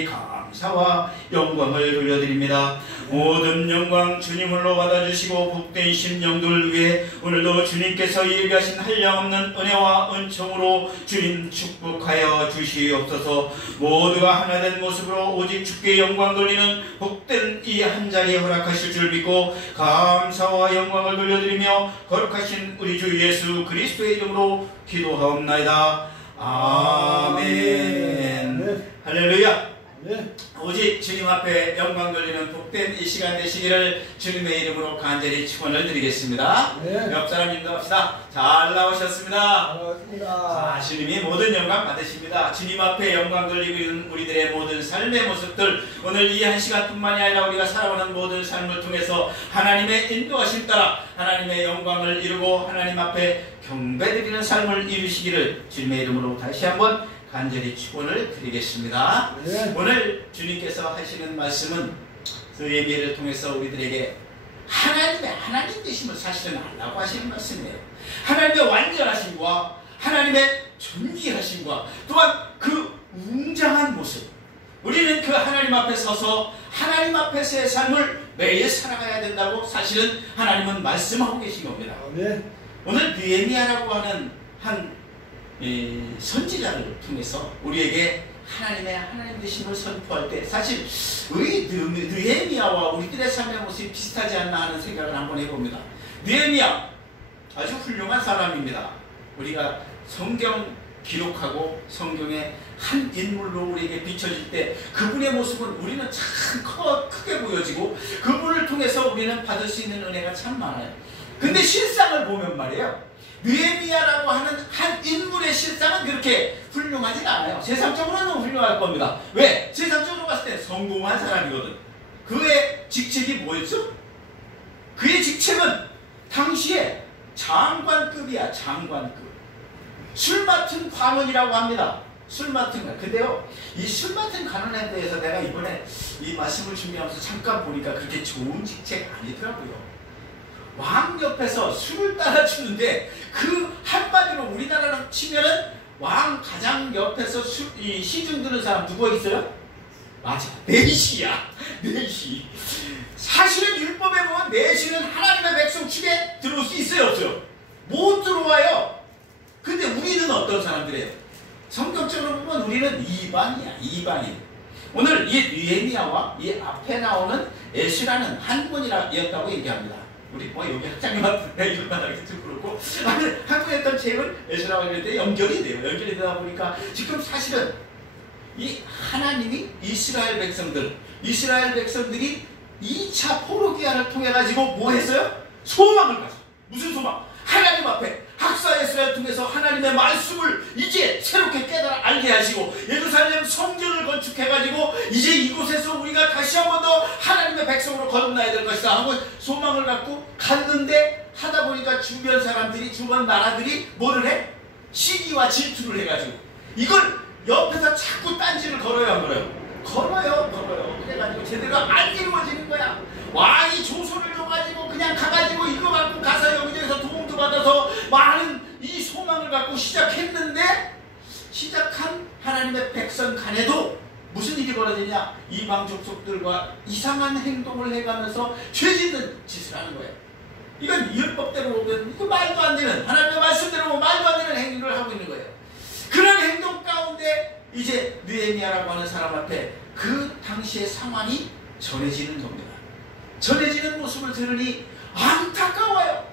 감사와 영광을 돌려드립니다. 모든 영광 주님으로 받아주시고 복된 심령들 위해 오늘도 주님께서 예비하신 한량없는 은혜와 은총으로 주님 축복하여 주시옵소서. 모두가 하나된 모습으로 오직 주께 영광 돌리는 복된 이 한자리에 허락하실 줄 믿고 감사와 영광을 돌려드리며 거룩하신 우리 주 예수 그리스도의 이름으로 기도하옵나이다. 아멘. 할렐루야. 네. 오직 주님 앞에 영광 돌리는 복된 이 시간 되시기를 주님의 이름으로 간절히 축원을 드리겠습니다. 네. 옆 사람 인도합시다. 잘 나오셨습니다. 반갑습니다. 자, 주님이 모든 영광 받으십니다. 주님 앞에 영광 돌리고 있는 우리들의 모든 삶의 모습들, 오늘 이 한 시간뿐만이 아니라 우리가 살아오는 모든 삶을 통해서 하나님의 인도하심 따라 하나님의 영광을 이루고 하나님 앞에 경배드리는 삶을 이루시기를 주님의 이름으로 다시 한번 간절히 축원을 드리겠습니다. 네. 오늘 주님께서 하시는 말씀은 그 예배를 통해서 우리들에게 하나님 되심을 사실은 알라고 하시는 말씀이에요. 하나님의 완전하심과 하나님의 존귀하심과 또한 그 웅장한 모습, 우리는 그 하나님 앞에 서서 하나님 앞에서의 삶을 매일 살아가야 된다고 사실은 하나님은 말씀하고 계신 겁니다. 네. 오늘 느헤미야라고 하는 한 선지자를 통해서 우리에게 하나님 되심을 선포할 때 사실 우리 느헤미야와 우리들의 삶의 모습이 비슷하지 않나 하는 생각을 한번 해봅니다. 느헤미야 아주 훌륭한 사람입니다. 우리가 성경 기록하고 성경의 한 인물로 우리에게 비춰질 때 그분의 모습은 우리는 참 크게 보여지고 그분을 통해서 우리는 받을 수 있는 은혜가 참 많아요. 근데 실상을 보면 말이에요, 느헤미야라고 하는 한 인물의 실상은 그렇게 훌륭하진 않아요. 세상적으로는 훌륭할 겁니다. 왜? 세상적으로 봤을 때 성공한 사람이거든. 그의 직책이 뭐였죠? 그의 직책은 당시에 장관급이야. 장관급. 술 맡은 관원이라고 합니다. 술 맡은 관원. 근데요, 이 술 맡은 관원에 대해서 내가 이번에 이 말씀을 준비하면서 잠깐 보니까 그렇게 좋은 직책 아니더라고요. 왕 옆에서 술을 따라주는데 그 한마디로 우리나라로 치면은 왕 가장 옆에서 시중 드는 사람 누가 있어요? 맞아, 내시야. 내시. 사실은 율법에 보면 내시는 하나님의 백성 축에 들어올 수 있어요, 없어요? 못 들어와요. 근데 우리는 어떤 사람들이에요? 성격적으로 보면 우리는 이방이야, 이방인. 오늘 이 느헤미야와 이 앞에 나오는 에스라는 한 분이었다고 얘기합니다. 우리 여기 학장님한테 이런 말하기 좀 그렇고 한국에 했던 책을 에스라와 이럴 때 연결이 돼요. 연결이 되다 보니까 지금 사실은 이 하나님이 이스라엘 백성들이 2차 포로기한을 통해 가지고 뭐 했어요? 소망을 가져. 무슨 소망? 하나님 앞에 학사 에스라를 통해서 하나님의 말씀을 이제 새롭게 깨달아 알게 하시고 예루살렘 성전을 건축해가지고 이제 이곳에서 우리가 다시 한 번 더 하나님의 백성으로 거듭나야 될 것이다 하고 소망을 갖고 갔는데 하다 보니까 주변 나라들이 뭐를 해? 시기와 질투를 해가지고 이걸 옆에서 자꾸 딴지를 걸어요, 안 걸어요? 걸어요. 그래가지고 제대로 안 이루어지는 거야. 왕이 조소를 줘가지고 그냥 가가지고 이거 갖고 가서 여기저기서 도움도 받아서 많은 이 소망을 갖고 시작했는데 시작한 하나님의 백성 간에도 무슨 일이 벌어지냐? 이방 족속들과 이상한 행동을 해가면서 죄 짓는 짓을 하는 거예요. 이건 율법대로 보면 이거 말도 안 되는, 하나님의 말씀대로 보면 말도 안 되는 행위를 하고 있는 거예요. 그런 행동 가운데 이제 느헤미야라고 하는 사람 앞에 그 당시의 상황이 전해지는 겁니다. 전해지는 모습을 들으니 안타까워요.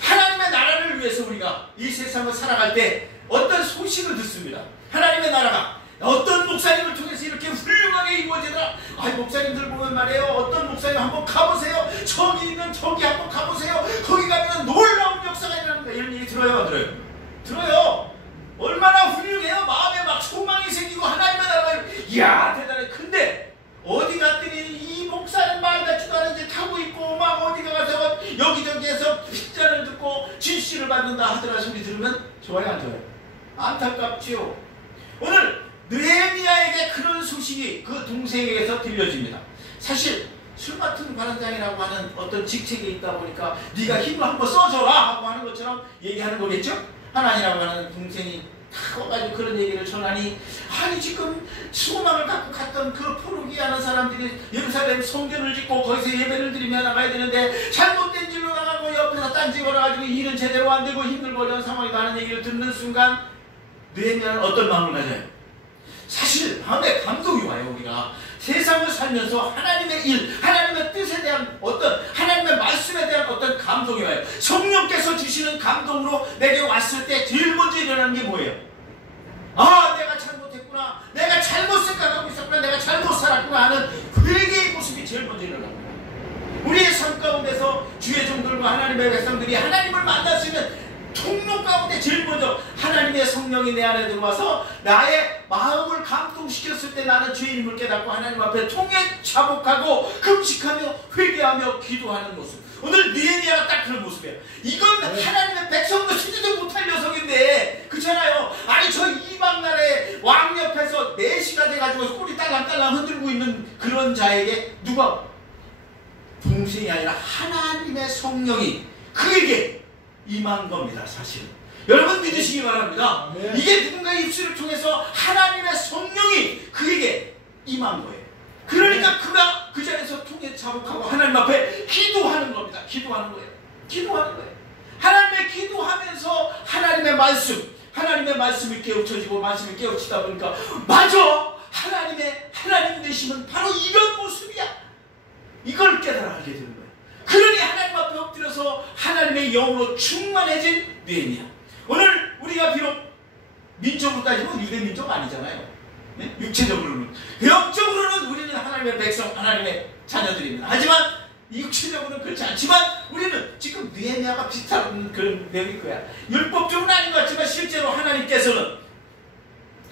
하나님의 나라를 위해서 우리가 이 세상을 살아갈 때 어떤 소식을 듣습니다. 하나님의 나라가 어떤 목사님을 통해서 이렇게 훌륭하게 이루어지더라. 목사님들 보면 말이에요, 어떤 목사님 한번 가보세요. 저기 있는 저기 한번 가보세요. 거기 가면 놀라운 역사가 일어납니다. 이런 얘기 들어요, 안 들어요? 들어요. 얼마나 훌륭해요. 마음에 막 소망이 생기고 하나님의 나라가 이야 대단해. 근데 어디 갔더니 이 목사는 말 같지도 않은 짓 하고 있고 막 어디 가서 여기저기에서 픽자를 듣고 진씨를 받는다 하더라 소리 들으면 좋아요, 안 좋아요? 안타깝지요. 오늘 느헤미야에게 그런 소식이 그 동생에게서 들려집니다. 사실 술 맡은 관원장이라고 하는 어떤 직책이 있다 보니까 네가 힘을 한번 써줘라 하고 하는 것처럼 얘기하는 거겠죠? 하나님이라고 하는 동생이 다 와가지고 그런 얘기를 전하니, 아니 지금 소망을 갖고 갔던 그 포르기아는 사람들이 예루살렘 성전을 짓고 거기서 예배를 드리며 나가야 되는데 잘못된 길로 나가고 옆에서 딴지 걸어가지고 일은 제대로 안 되고 힘들고 어려운 상황이다 하는 얘기를 듣는 순간 느헤미야는 어떤 마음을 가져요? 사실 마음에 감동이 와요. 우리가 세상을 살면서 하나님의 일, 하나님의 뜻에 대한 어떤 하나님의 말씀에 대한 어떤 감동이 와요. 성령께서 주시는 감동으로 내게 왔을 때 제일 먼저 일어나는 게 뭐예요? 아, 내가 잘못했구나, 내가 잘못 생각하고 있었구나, 내가 잘못 살았구나 하는 회개의 모습이 제일 먼저 일어납니다. 우리의 삶 가운데서 주의 종들과 하나님의 백성들이 하나님을 만날 수 있는 통로 가운데 제일 먼저 하나님의 성령이 내 안에 들어와서 나의 마음을 감동시켰을 때 나는 죄인임을 깨닫고 하나님 앞에 통해 자복하고 금식하며 회개하며 기도하는 모습. 오늘 느헤미야가 딱 그런 모습이에요. 이건 하나님의 백성도 치지도 못할 녀석인데, 그렇잖아요. 아니 저 이방 나라의 왕 옆에서 4시가 돼가지고 꼬리 딸랑딸랑 흔들고 있는 그런 자에게 누가 동생이 아니라 하나님의 성령이 그에게 임한 겁니다. 사실 여러분 믿으시기 바랍니다. 네. 이게 누군가의 입술을 통해서 하나님의 성령이 그에게 임한 거예요. 그러니까 그가 그 자리에서 통해 자복하고 하나님 앞에 기도하는 겁니다. 기도하는 거예요. 기도하는 거예요. 하나님의 기도하면서 하나님의 말씀이 깨우쳐지고 말씀이 깨우치다 보니까 맞아, 하나님 되시면 바로 이런 모습이야, 이걸 깨달아 알게 되는 거예요. 그러니 하나님 앞에 엎드려서 하나님의 영으로 충만해진 느헤미야. 오늘 우리가 비록 민족으로 따지면 유대 민족 아니잖아요. 네? 육체적으로는, 영적으로는 우리는 하나님의 백성, 하나님의 자녀들입니다. 하지만 육체적으로는 그렇지 않지만 우리는 지금 느헤미야가 비슷한 그런 내용일 거야. 율법적으로는 아닌 것 같지만 실제로 하나님께서는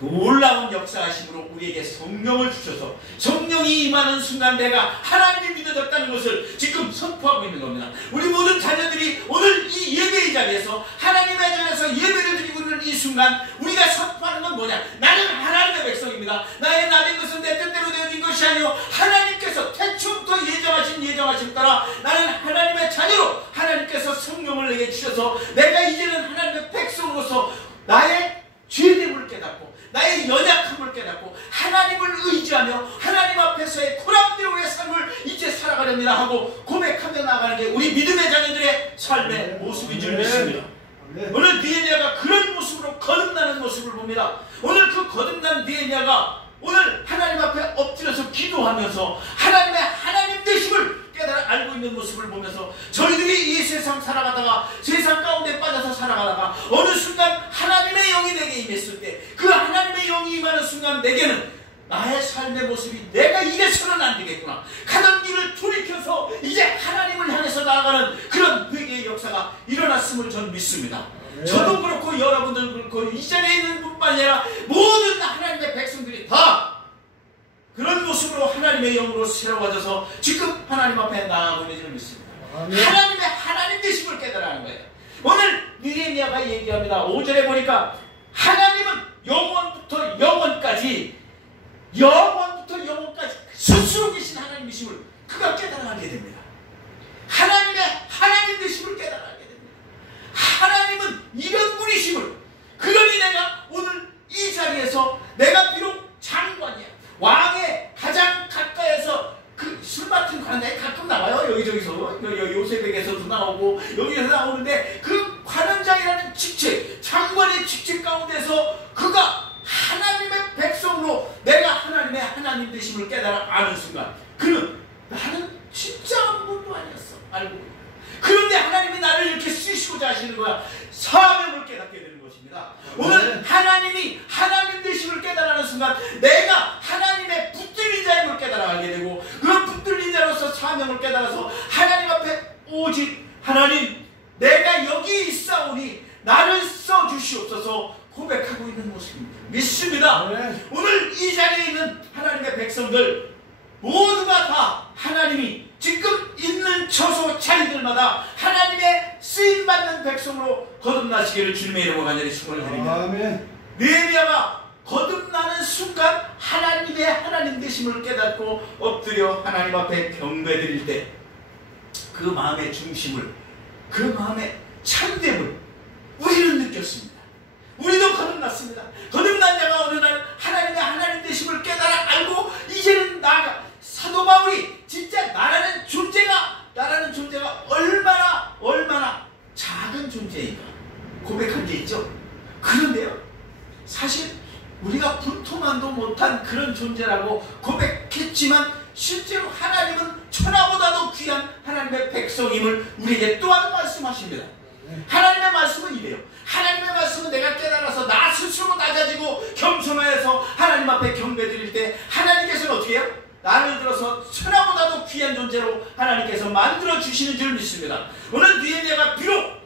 놀라운 역사하심으로 우리에게 성령을 주셔서 성령이 임하는 순간 내가 하나님이 믿어졌다는 것을 지금 선포하고 있는 겁니다. 우리 모든 자녀들이 오늘 이 예배의 자리에서 하나님의 자리에서 예배를 드리고 있는 이 순간 우리가 선포하는 건 뭐냐? 나는 하나님의 백성입니다. 나의 나된 것은 내 뜻대로 되어진 것이 아니요 하나님께서 태초부터 예정하심 따라 나는 하나님의 자녀로 하나님께서 성령을 내게 주셔서 내가 이제는 하나님의 백성으로서 나의 죄됨을 깨닫고 나의 연약함을 깨닫고 하나님을 의지하며 하나님 앞에서의 고람대오의 삶을 이제 살아가렵니다 하고 고백하며 나가는 게 우리 믿음의 자녀들의 삶의 모습인 줄 믿습니다. 오늘 느헤미야가 그런 모습으로 거듭나는 모습을 봅니다. 오늘 그 거듭난 느헤미야가 오늘 하나님 앞에 엎드려서 기도하면서 하나님 되심을 깨달아 알고 있는 모습을 보면서 저희들이 이 세상 살아가다가 세상 가운데 빠져서 살아가다가 어느 순간 하나님의 영이 내게 임했을 때 그 하나님의 영이 임하는 순간 내게는 나의 삶의 모습이 내가 이래서는 안 되겠구나, 가던 길을 돌이켜서 이제 하나님을 향해서 나아가는 그런 회개의 역사가 일어났음을 저는 믿습니다. 저도 그렇고 여러분들 그렇고 이 자리에 있는 분만 아니라 모든 하나님의 백성들이 다 그런 모습으로 하나님의 영으로 새로워져서 지금 하나님 앞에 나아가고 있는 줄 믿습니다. 하나님 되심을 깨달아는 거예요. 오늘 느헤미야가 얘기합니다. 5절에 보니까 하나님은 영원부터 영원까지 스스로 계신 하나님이심을 그가 깨달아하게 됩니다. 하나님 되심을 깨달아하게 됩니다. 하나님은 이런 분이심을, 그러니 내가 오늘 이 자리에서 내가 비록 장관이야, 왕의 가장 가까이에서 그 술 맡은 관원장이 가끔 나와요. 여기저기서 요셉에게서도 나오고 여기에서 나오는데 그 관원장이라는 직책, 장관의 직책 가운데서 그가 하나님의 백성으로 내가 하나님 되심을 깨달아 아는 순간 그는 나는 진짜 아무것도 아니었어 알고, 그런데 하나님이 나를 이렇게 쓰시고자 하시는 거야. 사명을 깨닫게 되는 것입니다. 오늘 하나님이 하나님 되심을 깨달아는 순간 내가 하나님의 붙들린 자임을 깨달아가게 되고 그 붙들린 자로서 사명을 깨달아서 하나님 앞에 오직 하나님 내가 여기 있사오니 나를 써주시옵소서 고백하고 있는 모습입니다. 믿습니다. 오늘 이 자리에 있는 하나님의 백성들 모두가 다 하나님이 지금 있는 처소 자리들마다 하나님의 쓰임받는 백성으로 거듭나시기를 주님의 이름으로 간절히 축원을 드립니다. 느헤미야가 거듭나는 순간 하나님의 하나님 되심을 깨닫고 엎드려 하나님 앞에 경배드릴 때 그 마음의 중심을, 그 마음의 참됨을 우리는 느꼈습니다. 우리도 거듭났습니다. 거듭난 자가 어느 날 하나님의 하나님 되심을 깨달아 알고 이제는 나아가 사도 바울이 진짜 나라는 존재가 얼마나 작은 존재인가 고백한 게 있죠. 그런데요, 사실 우리가 분투만도 못한 그런 존재라고 고백했지만 실제로 하나님은 천하보다도 귀한 하나님의 백성임을 우리에게 또한 말씀하십니다. 하나님의 말씀은 이래요. 하나님의 말씀은 내가 깨달아서 나 스스로 낮아지고 겸손하여서 하나님 앞에 경배드릴 때 하나님께서는 어떻게 해요? 나를 들어서 천하보다도 귀한 존재로 하나님께서 만들어주시는 줄 믿습니다. 오늘 느헤미야가 비록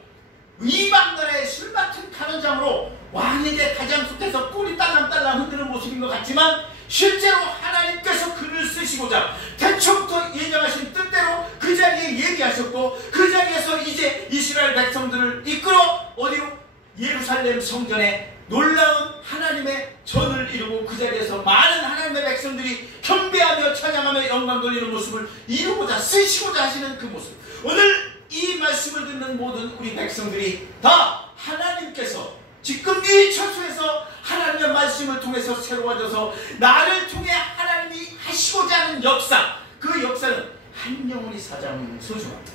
이방나라의 술 맡은 가는장으로 왕에게 가장 속해서 뿔이 딸랑딸랑 흔드는 모습인 것 같지만 실제로 하나님께서 그를 쓰시고자 대초부터 예정하신 뜻대로 그 자리에 예비하셨고 그 자리에서 이제 이스라엘 백성들을 이끌어 어디로? 예루살렘 성전에 놀라운 하나님의 전을 이루고 그 자리에서 많은 하나님의 백성들이 경배하며 찬양하며 영광 돌리는 모습을 이루고자 쓰시고자 하시는 그 모습. 오늘 이 말씀을 듣는 모든 우리 백성들이 다 하나님께서 지금 이 처소에서 하나님의 말씀을 통해서 새로워져서 나를 통해 하나님이 하시고자 하는 역사, 그 역사는 한 영혼이 사장 소중합니다.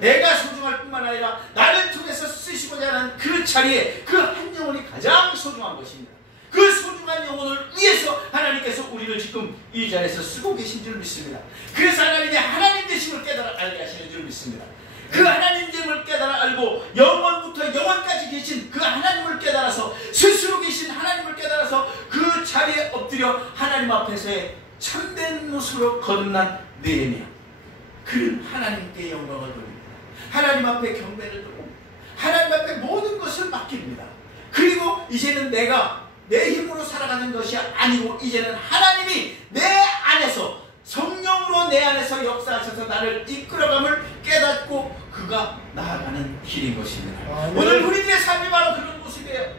내가 소중할 뿐만 아니라 나를 통해서 쓰시고자 하는 그 자리에 그 한 영혼이 가장 소중한 것입니다. 그 소중한 영혼을 위해서 하나님께서 우리를 지금 이 자리에서 쓰고 계신 줄 믿습니다. 그래서 하나님의 하나님 되심을 깨달아 알게 하시는 줄 믿습니다. 그 하나님됨을 깨달아 알고 영원부터 영원까지 계신 그 하나님을 깨달아서 스스로 계신 하나님을 깨달아서 그 자리에 엎드려 하나님 앞에서의 참된 모습으로 거듭난 느헤미야. 그는 하나님께 영광을 돌립니다. 하나님 앞에 경배를 드리고 하나님 앞에 모든 것을 맡깁니다. 그리고 이제는 내가 내 힘으로 살아가는 것이 아니고 이제는 하나님이 내 안에서 성령으로 내 안에서 역사하셔서 나를 이끌어감을 깨닫고 그가 나아가는 길인 것입니다. 오늘 우리들의 삶이 바로 그런 모습이에요.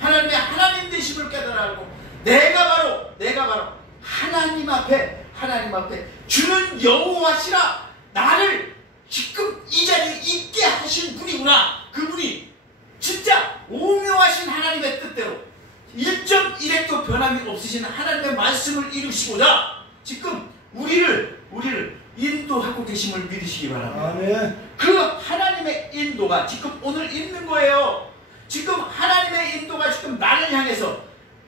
하나님의 하나님 되심을 깨달아 알고 내가 바로 하나님 앞에 주는 여호와시라 나를 지금 이 자리에 있게 하신 분이구나. 그분이 진짜 오묘하신 하나님의 뜻대로 1.1핵도 변함이 없으신 하나님의 말씀을 이루시고자 지금 우리를 인도하고 계심을 믿으시기 바랍니다. 아멘. 그 하나님의 인도가 지금 오늘 있는 거예요. 지금 하나님의 인도가 지금 나를 향해서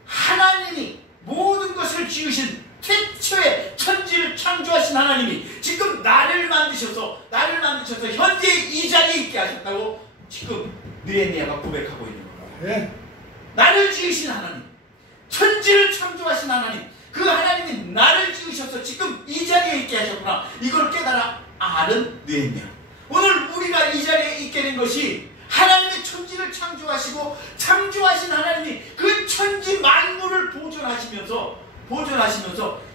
하나님이 모든 것을 지으신 태초에 천지를 창조하신 하나님이 지금 나를 만드셔서 현재 이 자리에 있게 하셨다고 지금 느헤미야가 고백하고 있는 거예요. 네. 나를 지으신 하나님, 천지를 창조하신 하나님, 그 하나님이 나를 지으셔서 지금 이 자리에 있게 하셨구나. 이걸 깨달아 아는 느헤미야. 오늘 우리가 이 자리에 있게 된 것이 하나님의 천지를 창조하시고 창조하신 하나님이 그 천지 만물을 보존하시면서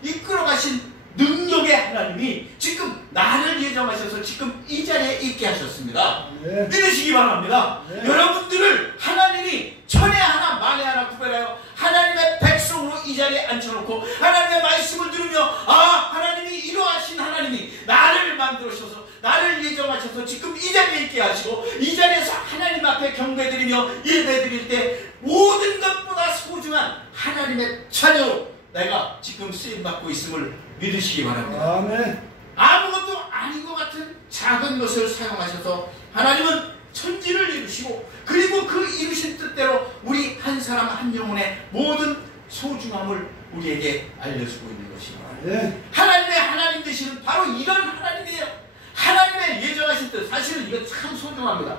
이끌어가신 능력의 하나님이 지금 나를 예정하셔서 지금 이 자리에 있게 하셨습니다. 네. 믿으시기 바랍니다. 네. 여러분들을 하나님이 천에 하나 만에 하나 구별하여 하나님의 백성으로 이 자리에 앉혀놓고 하나님의 말씀을 들으며 하나님이 이러하신 하나님이 나를 만들어셔서 나를 예정하셔서 지금 이 자리에 있게 하시고 이 자리에서 하나님 앞에 경배드리며 예배드릴 때 모든 것보다 소중한 하나님의 자녀로 내가 지금 쓰임받고 있음을 믿으시기 바랍니다. 아멘. 아무것도 아닌 것 같은 작은 것을 사용하셔서 하나님은 천지를 이루시고 그리고 그 이루신 뜻대로 우리 한 사람 한 영혼의 모든 소중함을 우리에게 알려주고 있는 것입니다. 네. 하나님의 하나님 되시는 바로 이런 하나님이에요. 하나님의 예정하신 뜻, 사실은 이거 참 소중합니다.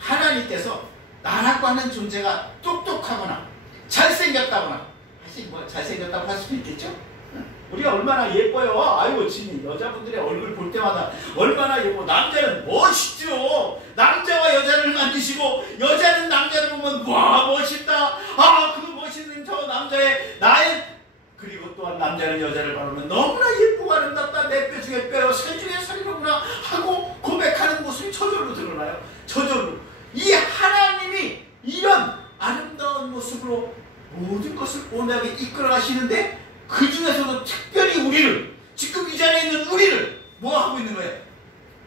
하나님께서 나라고 하는 존재가 똑똑하거나 잘생겼다거나, 사실 뭐 잘생겼다고 할 수도 있겠죠? 우리가 얼마나 예뻐요. 아이고, 지금 여자분들의 얼굴 볼 때마다 얼마나 예뻐. 남자는 멋있죠. 남자와 여자를 만드시고 여자는 남자를 보면 와 멋있다. 그 멋있는 저 남자의 나의, 그리고 또한 남자는 여자를 바라보면 너무나 예쁘고 아름답다. 내 뼈 중에 뼈요 살 중에 살이로구나 하고 고백하는 모습이 저절로 드러나요. 저절로. 이 하나님이 이런 아름다운 모습으로 모든 것을 오묘하게 이끌어 가시는데 그 중에서도 특별히 우리를, 지금 이 자리에 있는 우리를 뭐 하고 있는 거예요?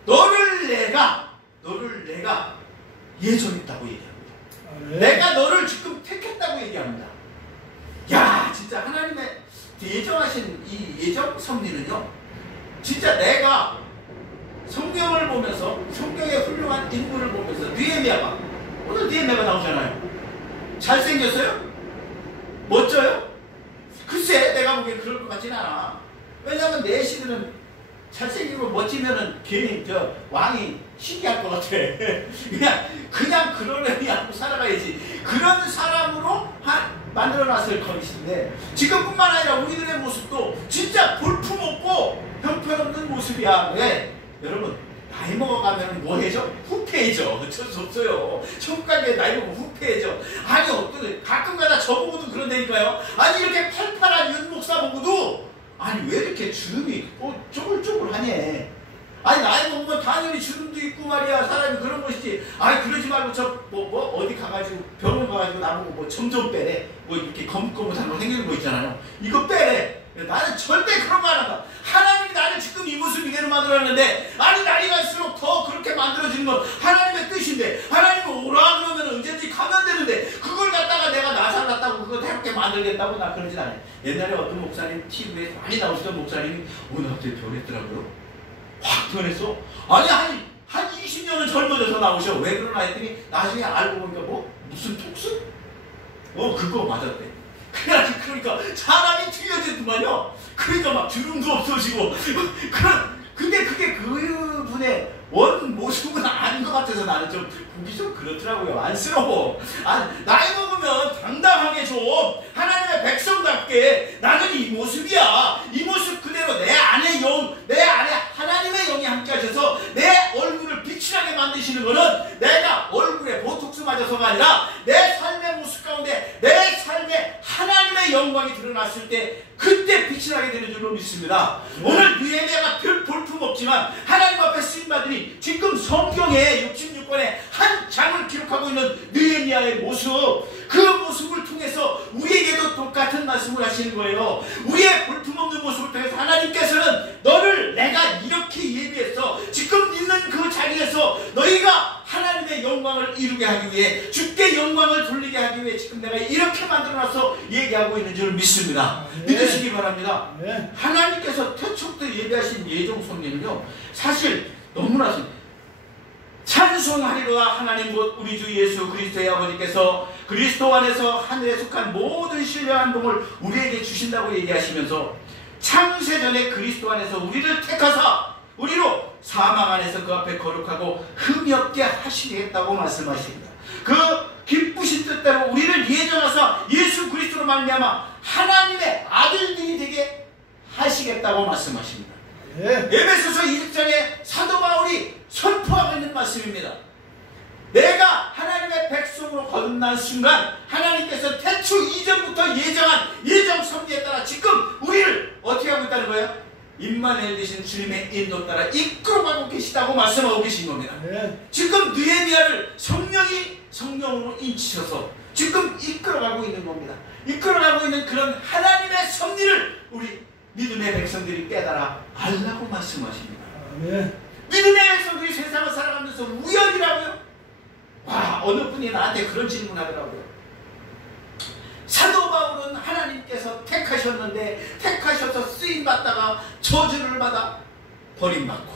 너를 내가 예정했다고 얘기합니다. 네. 내가 너를 지금 택했다고 얘기합니다. 야, 진짜 하나님의 예정하신 이 예정 섭리는요, 진짜 내가 성경을 보면서, 성경의 훌륭한 인물을 보면서, 느헤미야가, 오늘 느헤미야가 나오잖아요. 잘생겼어요? 멋져요? 글쎄, 내가 보기엔 그럴 것 같진 않아. 왜냐면 내 시대는 잘생기고 멋지면은 괜히 왕이 신기할 것 같아. 그냥 그러려니 하고 살아가야지. 그런 사람으로 만들어놨을 것인데, 지금뿐만 아니라 우리들의 모습도 진짜 볼품없고 형편없는 모습이야. 왜? 여러분, 나이 먹어가면 뭐해져? 후패해져. 어쩔 수 없어요. 천국 가게 나이 먹으면 후패해져. 아니, 가끔가다 저보고도 그런다니까요. 아니, 이렇게 팔팔한 윤 목사 보고도, 아니, 왜 이렇게 주름이 쪼글쪼글하냐. 아니, 나이 먹으면 당연히 주름도 있고 말이야. 사람이 그런 것이지. 아니, 그러지 말고 어디 가가지고, 병원 가가지고 나보고 점점 빼래. 이렇게 거뭇거뭇한 거 생기는 거 있잖아요. 이거 빼래. 나는 절대 그런 거 안 한다. 하나님이 나를 지금 이 모습 이대로 만들었는데, 아니, 날이 갈수록 더 그렇게 만들어지는 건 하나님의 뜻인데, 하나님은 오라 그러면 언제든지 가면 되는데, 그걸 갖다가 내가 나 잘났다고 그거 새롭게 만들겠다고 나 그러진 않아요. 옛날에 어떤 목사님, TV에 많이 나오시던 목사님이 오늘 갑자기 변했더라고요. 확 변했어. 아니, 한 20년은 젊어져서 나오셔. 왜 그러나 했더니 나중에 알고 보니까 무슨 톡스? 그거 맞았대. 그러니까 사람이 틀려지더만요. 그러니까 막 주름도 없어지고. 근데 그게 그분의 원 모습은 아닌 것 같아서 나는 좀 보기 좀 그렇더라고요. 안쓰러워. 나이 먹으면 당당하게 좀 하나님의 백성답게 나는 이 모습이야. 이 모습 그대로 내 안에 하나님의 영이 함께 하셔서 내 얼굴을 빛이나게 만드시는 거는 내가 얼굴에 보톡스 맞아서가 아니라 내 삶의 모습 가운데 내 삶에 하나님의 영광이 드러났을 때 그때 빛이 나게 되는 줄로 믿습니다. 오늘 느헤미야가 별 볼품 없지만 하나님 앞에 쓰임받으니 지금 성경에 66권에 한 장을 기록하고 있는 느헤미야의 모습, 그 모습을 통해서 우리에게도 똑같은 말씀을 하시는 거예요. 우리의 볼품없는 모습을 통해서 하나님께서는 너를 내가 이렇게 예비해서 지금 있는 그 자리에서 너희가 하나님의 영광을 이루게 하기 위해, 주께 영광을 돌리게 하기 위해 지금 내가 이렇게 만들어놔서 얘기하고 있는 줄 믿습니다. 믿으시기 바랍니다. 하나님께서 태초부터 예비하신 예정 섭리는요, 사실 너무나 찬송하리로다 하나님 곧 우리 주 예수 그리스도의 아버지께서 그리스도 안에서 하늘에 속한 모든 신령한 복을 우리에게 주신다고 얘기하시면서 창세전에 그리스도 안에서 우리를 택하사 우리로 사망 안에서 그 앞에 거룩하고 흠이 없게 하시겠다고 말씀하십니다. 그 기쁘신 뜻대로 우리를 예정하사 예수 그리스도로 말미암아 하나님의 아들들이 되게 하시겠다고 말씀하십니다. 에베소서 1장에 사도 바울이 선포하고 있는 말씀입니다. 내가 하나님의 백성으로 거듭난 순간 하나님께서 태초 이전부터 예정한 예정 섭리에 따라 지금 우리를 어떻게 하고 있다는 거예요? 임마누엘 되신 주님의 인도 따라 이끌어가고 계시다고 말씀하고 계신 겁니다. 지금 느헤미야를 성령으로 인치셔서 지금 이끌어가고 있는 겁니다. 이끌어가고 있는 그런 하나님의 섭리를 우리 믿음의 백성들이 깨달아 알라고 말씀하십니다. 믿음의 백성들이 세상을 살아가면서 우연이라고요? 와, 어느 분이 나한테 그런 질문하더라고요. 사도 바울은 하나님께서 택하셨는데 택하셔서 쓰임받다가 저주를 받아 버림받고,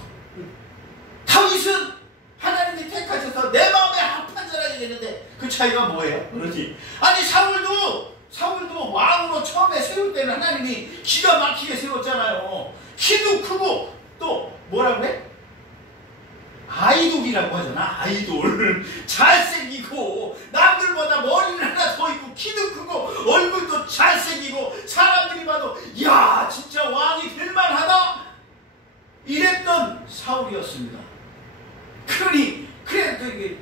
다윗은 하나님이 택하셔서 내 마음에 합한 자라 얘기했는데 그 차이가 뭐예요? 그러지. 아니 사울도 왕으로 처음에 세울 때는 하나님이 기가 막히게 세웠잖아요. 키도 크고 또 뭐라고 해? 아이돌이라고 하잖아. 아이돌. 잘생기고 남들보다 머리는 하나 더 있고 키도 크고 얼굴도 잘생기고 사람들이 봐도 야 진짜 왕이 될만하다 이랬던 사울이었습니다. 그러니 그래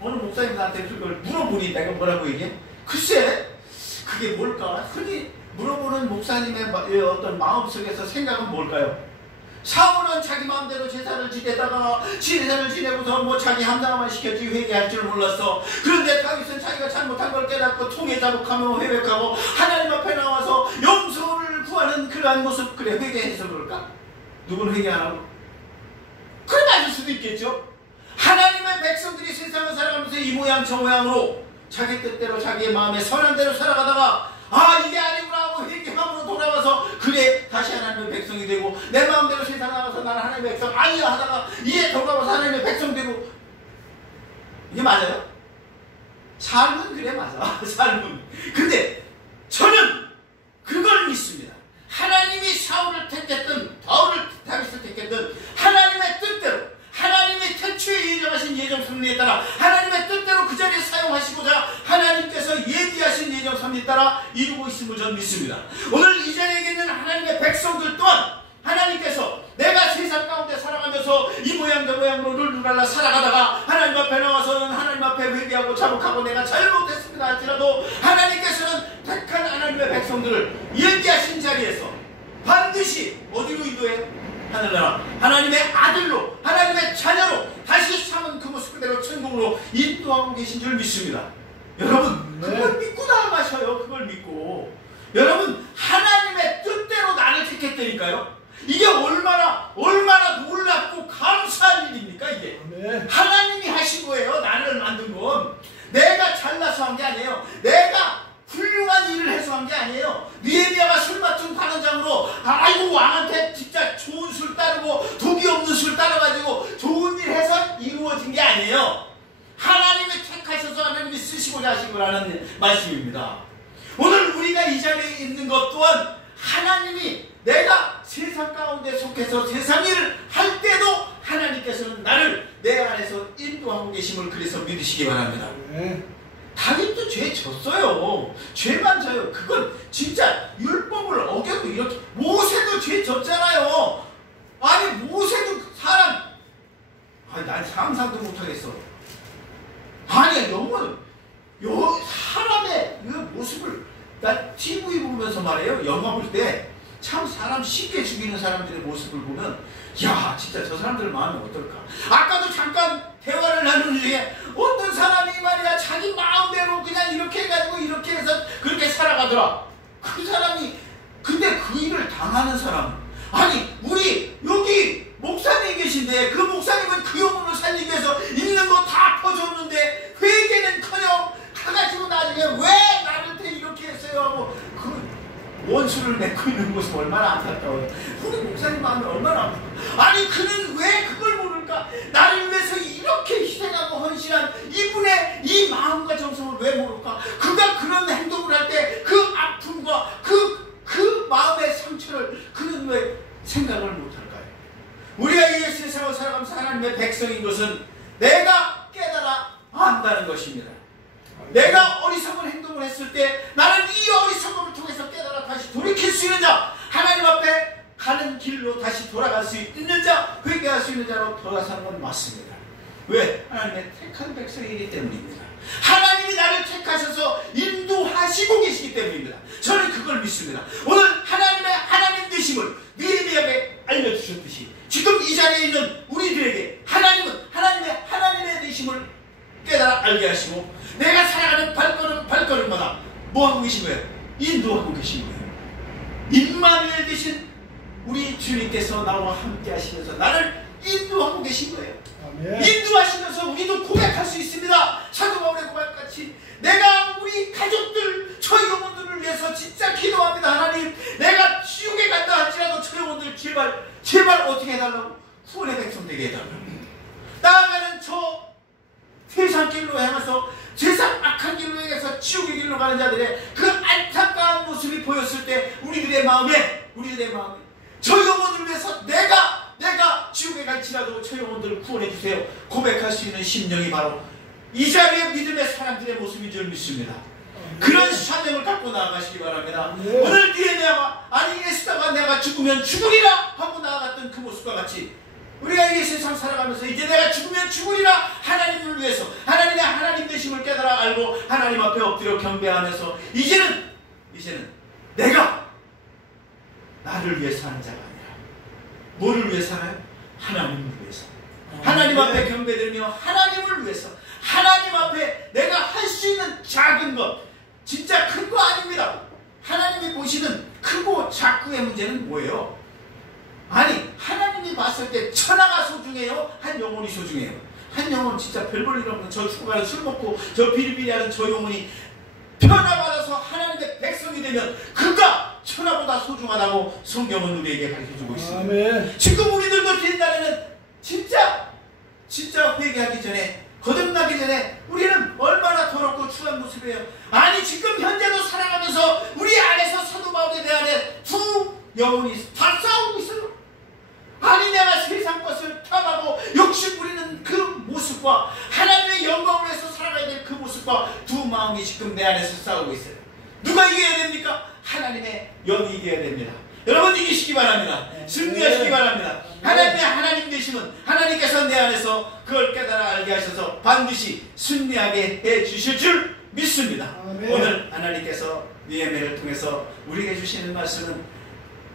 어느 목사님한테 그걸 물어보니 내가 뭐라고 얘기해? 글쎄 그게 뭘까? 흔히 물어보는 목사님의 어떤 마음속에서 생각은 뭘까요? 사울은 자기 마음대로 제사를 지내다가 제사를 지내고서 뭐 자기 함당만 시켰지 회개할 줄 몰랐어. 그런데 다윗은 자기가 잘못한 걸 깨닫고 통해 자복하며 회백하고 하나님 앞에 나와서 용서를 구하는 그러한 모습, 그래 회개해서 그럴까? 누구는 회개 안 하고? 그래 맞을 수도 있겠죠. 하나님의 백성들이 세상을 살아가면서 이 모양 저 모양으로 자기 뜻대로 자기의 마음에 선한 대로 살아가다가 이게 아니구나 하고 회개함으로 돌아와서 그래 다시 하나님의 백성이 되고 내 마음대로 세상 나가서 나는 하나님의 백성 아니야 하다가 이제 돌아와서 하나님의 백성 되고 이게 맞아요? 삶은 그래 맞아. 삶은. 근데 저는 그걸 믿습니다. 하나님이 사울을 택했든 바울을 다윗을 택했든 하나님의 뜻대로 하나님의 태초에 예정하신 예정 섭리에 따라 하나님의 뜻대로 그 자리에 사용하시고자 하나님께서 예비하신 예정 섭리에 따라 이루고 있음을 저는 믿습니다. 오늘 이 자리에 있는 하나님의 백성들 또한 하나님께서 내가 세상 가운데 살아가면서 이 모양 저 모양으로 룰루랄라 살아가다가 하나님 앞에 나와서는 하나님 앞에 회개하고 자복하고 내가 잘못했습니다 할지라도 하나님께서는 택한 하나님의 백성들을 예비하신 자리에서 반드시 어디로 인도해요? 하늘나라 하나님의 아들로 하나님의 자녀로 다시 삼은 그 모습 그대로 천국으로 인도하고 계신 줄 믿습니다. 여러분 그걸 믿고 나아가셔요. 그걸 믿고 여러분 하나님의 뜻대로 나를 택했다니까요. 이게 얼마나 놀랍고 감사한 일입니까 이게. 하나님이 하신 거예요. 나를 만든 건 내가 잘나서 한 게 아니에요. 내가 훌륭한 일을 해서 한 게 아니에요. 느헤미야가 술 맡은 관원장으로 아이고 왕한테 진짜 좋은 술 따르고 독이 없는 술 따라가지고 좋은 일 해서 이루어진 게 아니에요. 하나님이 택하셔서 하나님이 쓰시고자 하신 거라는 말씀입니다. 오늘 우리가 이 자리에 있는 것 또한 하나님이 내가 세상 가운데 속해서 세상 일을 할 때도 하나님께서는 나를 내 안에서 인도하고 계심을 그래서 믿으시기 바랍니다. 다윗도 죄 졌어요. 죄만 져요. 그건 진짜 율법을 어겨도 이렇게. 모세도 죄 졌잖아요. 아니 모세도 사람 난 상상도 못하겠어. 아니 영혼 사람의 그 모습을 나 TV 보면서 말해요. 영화 볼 때 참 사람 쉽게 죽이는 사람들의 모습을 보면 야 진짜 저 사람들 마음이 어떨까. 아까도 잠깐 대화를 나누는 중에 어떤 사람이 말이야 자기 마음대로 그냥 이렇게 해가지고 이렇게 해서 그렇게 살아가더라. 그 사람이 근데 그 일을 당하는 사람 아니 우리 여기 목사님 계신데 그 목사님은 그 영혼을 살리기 위해서 있는 거 다 퍼줬는데 회개는커녕 가가지고 나중에 왜 나한테 이렇게 했어요 하고 그 원수를 맺고 있는 모습 얼마나 안타까워요. 우리 목사님 마음이 얼마나 아플까. 아니 그는 왜 그걸 모를까. 나를 위해서 이렇게 희생하고 헌신한 이분의 이 마음과 정성을 왜 모를까. 그가 그런 행동을 할 때 그 아픔과 그 마음의 상처를 그는 왜 생각을 못할까요. 우리가 이 세상을 살아가면서 하나님의 백성인 것은 내가 깨달아 안다는 것입니다. 내가 어리석은 행동을 했을 때 나는 이 어리석음을 통해서 깨달아 다시 돌이킬 수 있는 자, 하나님 앞에 가는 길로 다시 돌아갈 수 있는 자, 회개할 수 있는 자로 돌아서는 건 맞습니다. 왜? 하나님의 택한 백성이기 때문입니다. 하나님이 나를 택하셔서 인도하시고 계시기 때문입니다. 저는 그걸 믿습니다. 오늘 하나님 되심을 느헤미야에게 알려주셨듯이 지금 이 자리에 있는 우리들에게 하나님은 하나님의 되심을 깨달아 알게 하시고 내가 살아가는 발걸음마다 뭐하고 계신 거예요? 인도하고 계신 거예요. 임마누엘 되신 우리 주님께서 나와 함께 하시면서 나를 인도하고 계신 거예요. 아멘. 인도하시면서 우리도 고백할 수 있습니다. 사도 바울의 고백같이 내가 우리 가족들 저 영혼들을 위해서 진짜 기도합니다. 하나님 내가 지옥에 간다 할지라도 저 영혼들 제발 어떻게 해달라고? 구원의 백성 되게 해달라고. 나아가는 저 세상 길로 향해서 세상 악한 길로 향해서 지옥의 길로 가는 자들의 그 안타까운 모습이 보였을 때 우리들의 마음에 저 영혼들을 위해서 내가 지옥에 갈지라도 저 영혼들을 구원해 주세요 고백할 수 있는 심령이 바로 이 자리의 믿음의 사람들의 모습인 줄 믿습니다. 그런 사명을 갖고 나아가시기 바랍니다. 오늘 느헤미야가 아니 에스더가 내가 죽으면 죽으리라 하고 나아갔던 그 모습과 같이 우리가 이 세상 살아가면서 이제 내가 죽으면 죽으리라 하나님을 위해서 하나님 되심을 깨달아 알고 하나님 앞에 엎드려 경배하면서 이제는 내가 나를 위해 사는 자가 아니라 뭐를 위해 살아요? 하나님을 위해서. 하나님 앞에 경배드리며 하나님을 위해서 하나님 앞에 내가 할 수 있는 작은 것 진짜 큰 거 아닙니다. 하나님이 보시는 크고 작고의 문제는 뭐예요? 아니 하나님이 봤을 때 천하가 소중해요? 한 영혼이 소중해요? 한 영혼 진짜 별 볼 일 없는 저 죽어가는 술 먹고 저 비리비리하는 저 영혼이 변화받아서 하나님의 백성이 되면 그가 천하보다 소중하다고 성경은 우리에게 가르쳐주고 있습니다. 아멘. 지금 우리들도 옛날에는 진짜 회개하기 전에 거듭나기 전에 우리는 얼마나 더럽고 추한 모습이에요. 아니 지금 현재도 살아가면서 우리 안에서 사도 바울에 대한 두 영혼이 다 싸우고 있어요. 아니 내가 세상 것을 탐하고 욕심 부리는 그 모습과 하나님의 영광을 위해서 살아가야 될 그 모습과 두 마음이 지금 내 안에서 싸우고 있어요. 누가 이겨야 됩니까? 하나님의 영이 이겨야 됩니다. 여러분 이기시기 바랍니다. 승리하시기 바랍니다. 하나님의 하나님 되심은 하나님께서 내 안에서 그걸 깨달아 알게 하셔서 반드시 승리하게 해주실 줄 믿습니다. 아멘. 오늘 하나님께서 니에미아를 통해서 우리에게 주시는 말씀은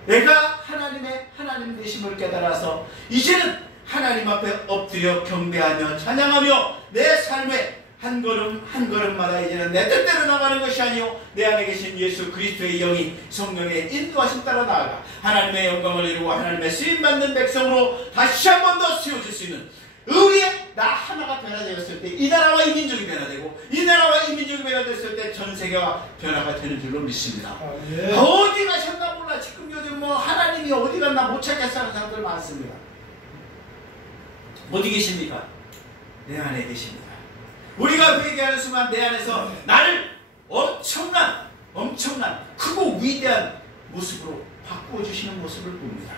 내가 하나님의 하나님 되심을 깨달아서 이제는 하나님 앞에 엎드려 경배하며 찬양하며 내 삶에 한 걸음 한 걸음마다 이제는 내 뜻대로 나가는 것이 아니요 내 안에 계신 예수 그리스도의 영이 성령의 인도하심 따라 나아가 하나님의 영광을 이루고 하나님의 쓰임받는 백성으로 다시 한 번 더 세워질 수 있는 우리의 나 하나가 변화되었을 때 이 나라와 이 민족이 변화되고 이 나라와 이 민족이 변화됐을 때 전 세계가 변화가 되는 줄로 믿습니다. 어디 가셨나 몰라. 지금 요즘 뭐 하나님이 어디 갔나 못 찾겠어 하는 사람들 많습니다. 어디 계십니까? 내 안에 계십니다. 우리가 회개하는 순간 내 안에서 나를 엄청난 크고 위대한 모습으로 바꾸어 주시는 모습을 봅니다.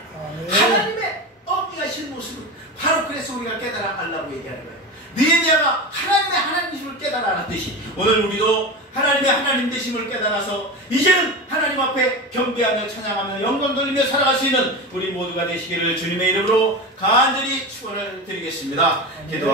하나님의 어미하신 모습을 바로 그래서 우리가 깨달아 알라고 얘기하는 거예요. 느헤미야가 하나님의 하나님이심을 깨달아 알았듯이 오늘 우리도 하나님의 하나님 되심을 깨달아서 이제는 하나님 앞에 경배하며 찬양하며 영광 돌리며 살아갈 수 있는 우리 모두가 되시기를 주님의 이름으로 간절히 축원을 드리겠습니다. 기도합니다.